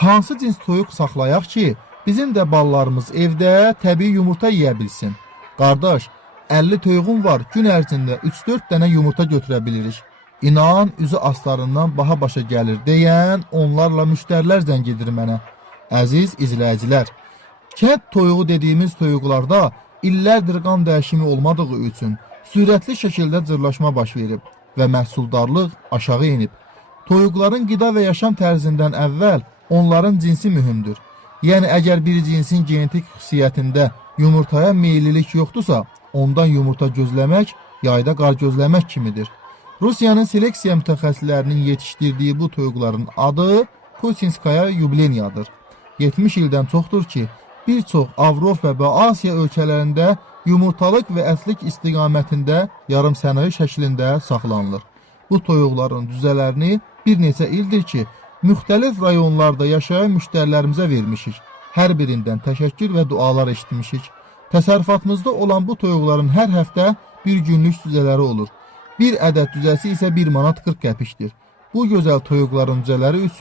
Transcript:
Hansı cins toyuq saxlayaq ki, bizim də ballarımız evdə təbii yumurta yeyə bilsin? Qardaş, 50 toyuğum var, gün ərzində 3-4 dənə yumurta götürə bilirik. İnan, üzü aslarından baha başa gəlir deyən onlarla müştərilər zəng edir mənə. Əziz izləyicilər, kənd toyuğu dediyimiz toyuqlarda illərdir qan dəyişimi olmadığı üçün sürətli şəkildə cırlaşma baş verib və məhsuldarlıq aşağı inib. Toyuqların qida və yaşam tərzindən əvvəl onların cinsi mühümdür. Yəni əgər bir cinsin genetik xüsusiyyətində yumurtaya meyillilik yoxdursa, ondan yumurta gözləmək yayda qar gözləmək kimidir. Rusiyanın seleksiya mütəxəssislərinin yetişdirdiyi bu toyuqların adı Putinskaya yubleniyadır. 70 ildən çoxdur ki, bir çox Avropa və Asiya ölkələrində yumurtalıq və ətlik istiqamətində yarım sənaye şəklində saxlanılır. Bu toyuqların düzələrini bir neçə ildir ki, müxtəlif rayonlarda yaşayan müştərilərimizə vermişik. Hər birindən təşəkkür və dualar eşitmişik. Təsərrüfatımızda olan bu toyuqların hər həftə bir günlük düzələri olur. Bir ədəd düzəsi isə 1 manat 40 qəpikdir. Bu gözəl toyuqların düzələri üçün